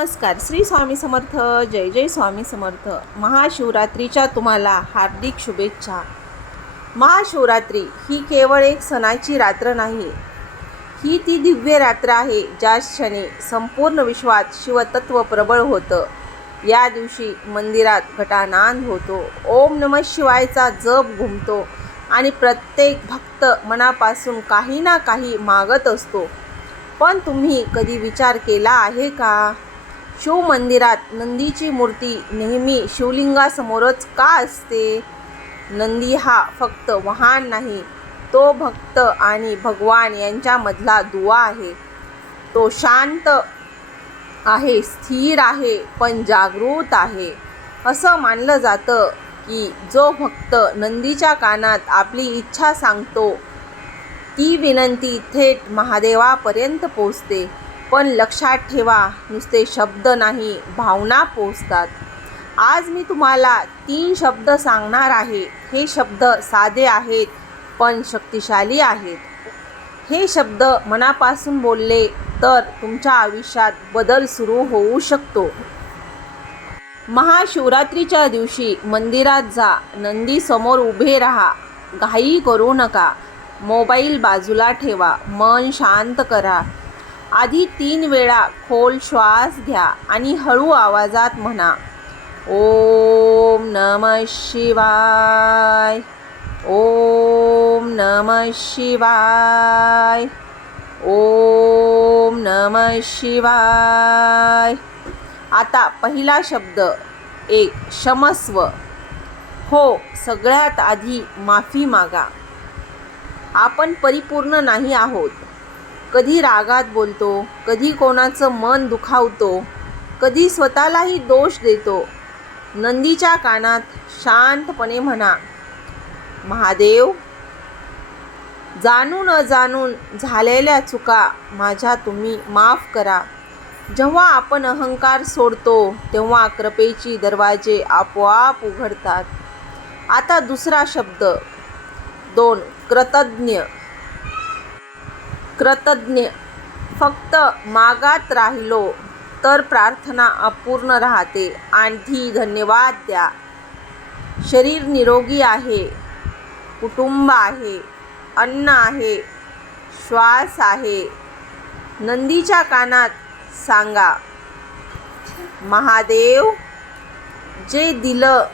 नमस्कार. श्री स्वामी समर्थ. जय जय स्वामी समर्थ. महाशिवरात्रीच्या तुम्हाला हार्दिक शुभेच्छा. महाशिवरात्री ही केवळ एक सणाची रात्र नाही, ही ती दिव्य रात्र आहे ज्या क्षणी संपूर्ण विश्वात शिवतत्व प्रबळ होतं. या दिवशी मंदिरात घटानाद होतो, ओम नमः शिवायचा जप घुमतो आणि प्रत्येक भक्त मनापासून काही ना काही मागत असतो. पण तुम्ही कधी विचार केला आहे का, शिव मंदिरात नंदीची मूर्ती नेहमी शिवलिंगासमोरच का असते? नंदी हा फक्त वाहन नाही, तो भक्त आणि भगवान यांच्यामधला दुवा आहे. तो शांत आहे, स्थिर आहे, पण जागृत आहे. असं मानलं जातं की जो भक्त नंदीच्या कानात आपली इच्छा सांगतो, ती विनंती थेट महादेवापर्यंत पोचते. पण लक्षात ठेवा, नुसते शब्द नाही, भावना पोचतात. आज मी तुम्हाला 3 शब्द सांगणार आहे. हे शब्द साधे आहेत पण शक्तिशाली आहेत. हे शब्द मनापासून बोलले तर तुमच्या आयुष्यात बदल सुरू होऊ शकतो. महाशिवरात्रीच्या दिवशी मंदिरात जा, नंदी समोर उभे राहा, घाई करू नका, मोबाईल बाजूला ठेवा, मन शांत करा. आधी 3 वेळा खोल श्वास घ्या आणि हळू आवाजात म्हणा, ओम नमः शिवाय, ओम नमः शिवाय, ओम नमः शिवाय. आता पहिला शब्द 1, क्षमस्व. हो, सगळ्यात आधी माफी मागा. आपण परिपूर्ण नाही आहोत. कधी रागात बोलतो, कधी कोणाचं मन दुखावतो, कधी स्वतःलाही दोष देतो. नंदीच्या कानात शांतपणे म्हणा, महादेव, जाणून अजाणून झालेल्या चुका माझ्या तुम्ही माफ करा. जेव्हा आपण अहंकार सोडतो तेव्हा कृपेची दरवाजे आपोआप उघडतात. आता दुसरा शब्द 2, कृतज्ञ. कृतज्ञ. फक्त मागात राहिलो तर प्रार्थना अपूर्ण राहते. आणखी धन्यवाद द्या. शरीर निरोगी आहे, कुटुंब आहे, अन्न आहे, श्वास आहे. नंदीच्या कानात सांगा, महादेव, जे दिलं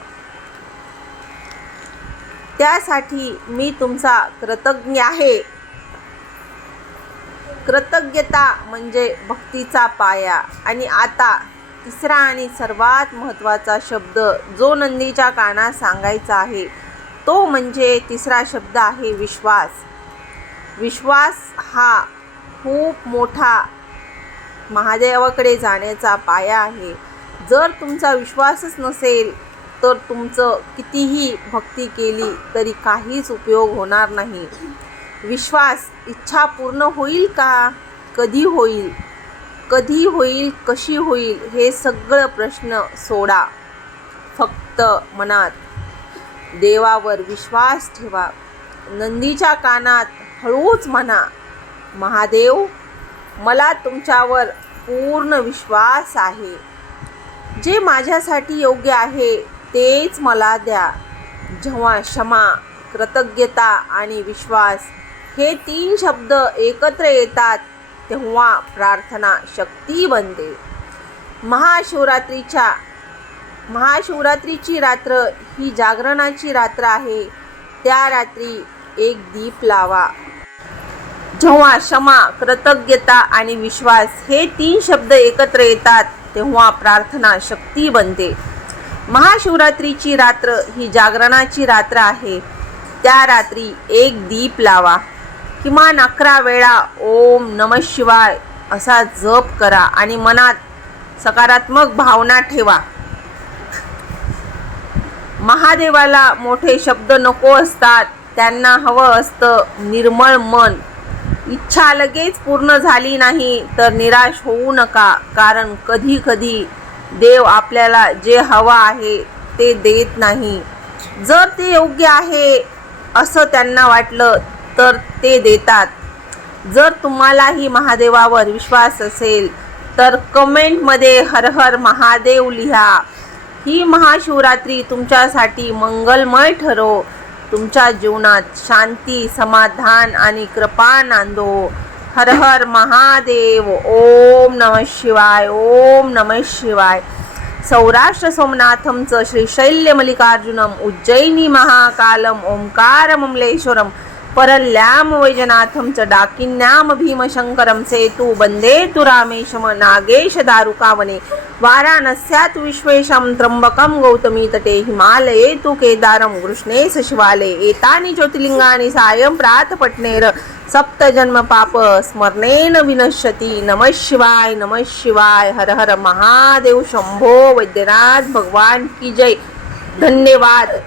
त्यासाठी मी तुमचा कृतज्ञ आहे. कृतज्ञता म्हणजे भक्तीचा पाया. आणि आता तिसरा आणि सर्वात महत्त्वाचा शब्द जो नंदीच्या कानात सांगायचा आहे, तो म्हणजे तिसरा शब्द आहे विश्वास. विश्वास हा खूप मोठा महादेवाकडे जाण्याचा पाया आहे. जर तुमचा विश्वासच नसेल तर तुमचं कितीही भक्ती केली तरी काहीच उपयोग होणार नाही. विश्वास. इच्छा पूर्ण होईल का? कधी होईल? कधी होईल? कशी होईल? हे सगळं प्रश्न सोडा. फक्त मनात देवावर विश्वास ठेवा. नंदीच्या कानात हळूच म्हणा, महादेव, मला तुमच्यावर पूर्ण विश्वास आहे. जे माझ्यासाठी योग्य आहे तेच मला द्या. जेव्हा क्षमा, कृतज्ञता आणि विश्वास हे 3 शब्द एकत्र येतात तेव्हा प्रार्थना शक्ती बनते. महाशिवरात्रीची रात्र ही जागरणाची रात्र आहे. त्या रात्री एक दीप लावा. जेव्हा क्षमा, कृतज्ञता आणि विश्वास हे 3 शब्द एकत्र येतात तेव्हा प्रार्थना शक्ती बनते. महाशिवरात्रीची रात्र ही जागरणाची रात्र आहे. त्या रात्री एक दीप लावा. किमान 11 वेळा ओम नमः शिवाय असा जप करा आणि मनात सकारात्मक भावना ठेवा. महादेवाला मोठे शब्द नको असतात, त्यांना हवं असतं निर्मळ मन. इच्छा लगेच पूर्ण झाली नाही तर निराश होऊ नका, कारण कधी कधी देव आपल्याला जे हवं आहे ते देत नाही. जर ते योग्य आहे असं त्यांना वाटलं तर ते देतात. जर तुम्हालाही महादेवावर विश्वास असेल तर कमेंटमध्ये हर हर महादेव लिहा. ही महाशिवरात्री तुमच्यासाठी मंगलमय ठरो. तुमच्या जीवनात शांती, समाधान आणि कृपा नांदो. हर हर महादेव. ओम नमः शिवाय. ओम नमः शिवाय. सौराष्ट्र सोमनाथम च श्रीशैल्य मल्लिकार्जुनम उज्जैनी महाकालम ओंकारममलेश्वरम परल्याम वैजनाथम च डाकिन्याम भीमशंकरम सेतु बंदे तु रामेशम नागेश दारुकावने वाराणस्यात विश्वेशम त्र्यंबकम गौतमी तटे हिमालये तु केदारम कृष्णेश शिवाले एतानि ज्योतिर्लिंगानि सायं प्रातपट्नेर सप्तजन्म पाप स्मरणेन विनश्यति. नमः शिवाय. नमः शिवाय. हर हर महादेव. शंभो वैद्यनाथ भगवान की जय. धन्यवाद.